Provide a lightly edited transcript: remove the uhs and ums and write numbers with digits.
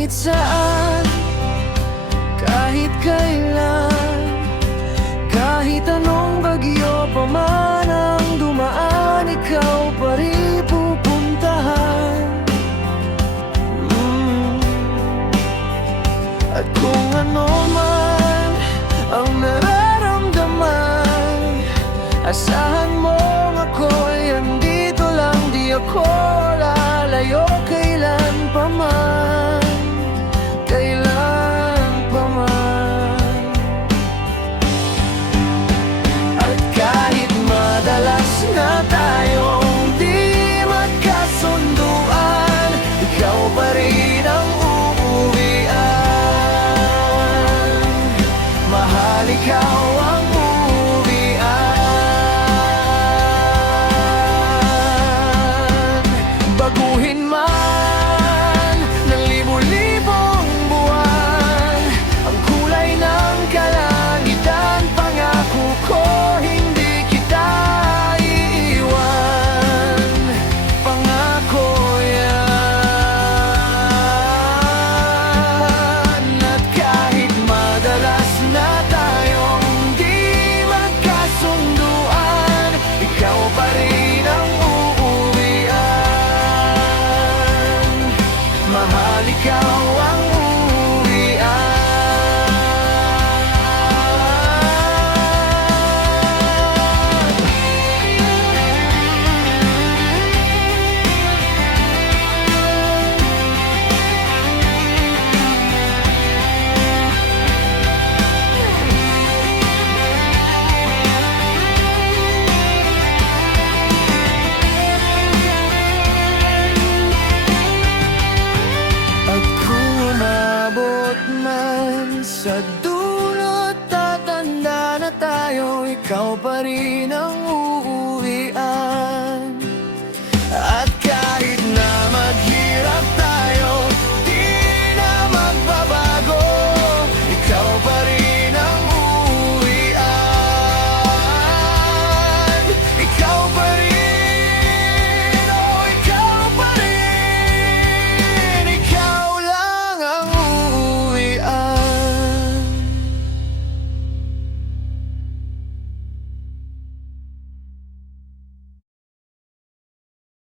kahit saan, kahit kailan, kahit anong bagyo pa man ang dumaan, ikaw pa rin pupuntahan. At kung ano man ang nararamdaman, asahan mong ako'y andito lang, di ako lalayo kailan pa man, kailan pa man. At kahit madalas na tayong di magkasunduan, ikaw pa rin ang uuwian. Mahal, ikaw ang uuwian. Baguhin man ng libo-libong buwan ang kulay ng kalangitan, pangako ko hindi kita iiwan. Pangako yan. At kahit madalas na tayong di magkasunduan, ikaw pa rin ang uuwian. Mahal, ikaw